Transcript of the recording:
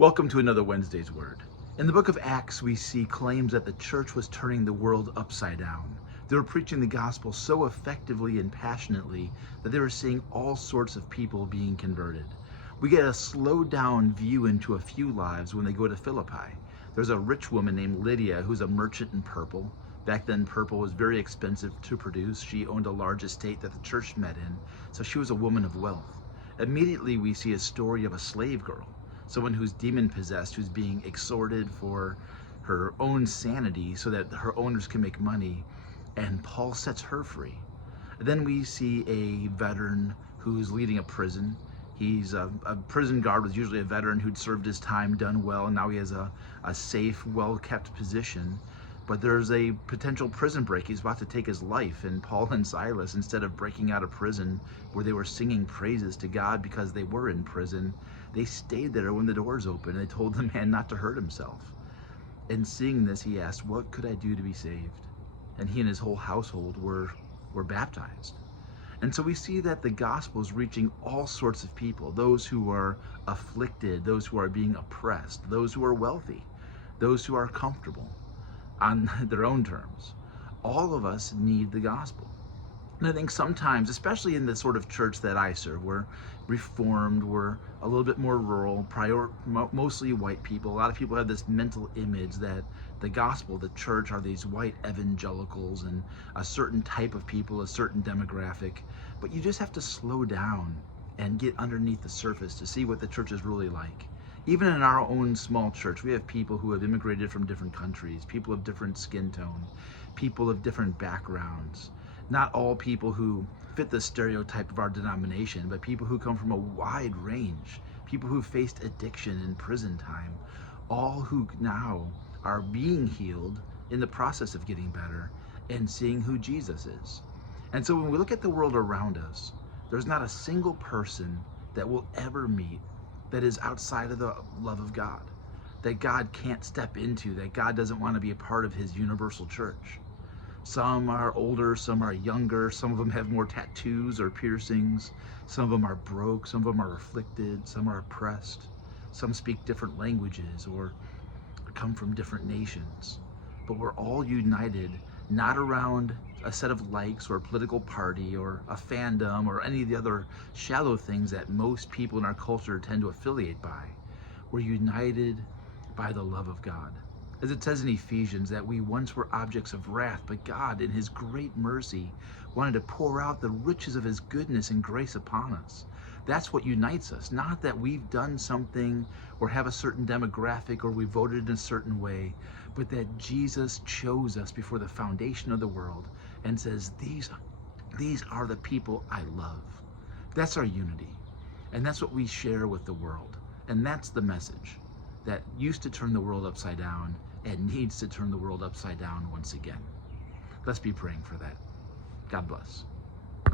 Welcome to another Wednesday's Word. In the book of Acts, we see claims that the church was turning the world upside down. They were preaching the gospel so effectively and passionately that they were seeing all sorts of people being converted. We get a slowed down view into a few lives when they go to Philippi. There's a rich woman named Lydia who's a merchant in purple. Back then, purple was very expensive to produce. She owned a large estate that the church met in, so she was a woman of wealth. Immediately, we see a story of a slave girl, someone who's demon possessed, who's being exhorted for her own sanity so that her owners can make money, and Paul sets her free. Then we see a veteran who's leading a prison. He's a prison guard, was usually a veteran who'd served his time, done well, and now he has a safe, well-kept position. But there's a potential prison break. He's about to take his life, and Paul and Silas, instead of breaking out of prison where they were singing praises to God because they were in prison, they stayed there when the doors opened, and they told the man not to hurt himself. And seeing this, he asked, "What could I do to be saved?" And he and his whole household were baptized. And so we see that the gospel is reaching all sorts of people, those who are afflicted, those who are being oppressed, those who are wealthy, those who are comfortable on their own terms. All of us need the gospel. And I think sometimes, especially in the sort of church that I serve, we're reformed, we're a little bit more rural, mostly white people. A lot of people have this mental image that the gospel, the church, are these white evangelicals and a certain type of people, a certain demographic. But you just have to slow down and get underneath the surface to see what the church is really like. Even in our own small church, we have people who have immigrated from different countries, people of different skin tone, people of different backgrounds. Not all people who fit the stereotype of our denomination, but people who come from a wide range, people who faced addiction and prison time, all who now are being healed in the process of getting better and seeing who Jesus is. And so when we look at the world around us, there's not a single person that we'll ever meet that is outside of the love of God, that God can't step into, that God doesn't want to be a part of his universal church. Some are older, some are younger, some of them have more tattoos or piercings, some of them are broke, some of them are afflicted, some are oppressed, some speak different languages or come from different nations. But we're all united, not around a set of likes or a political party or a fandom or any of the other shallow things that most people in our culture tend to affiliate by. We're united by the love of God. As it says in Ephesians, that we once were objects of wrath, but God, in his great mercy, wanted to pour out the riches of his goodness and grace upon us. That's what unites us, not that we've done something or have a certain demographic or we voted in a certain way, but that Jesus chose us before the foundation of the world and says, these are the people I love. That's our unity. And that's what we share with the world. And that's the message that used to turn the world upside down and needs to turn the world upside down once again. Let's be praying for that. God bless.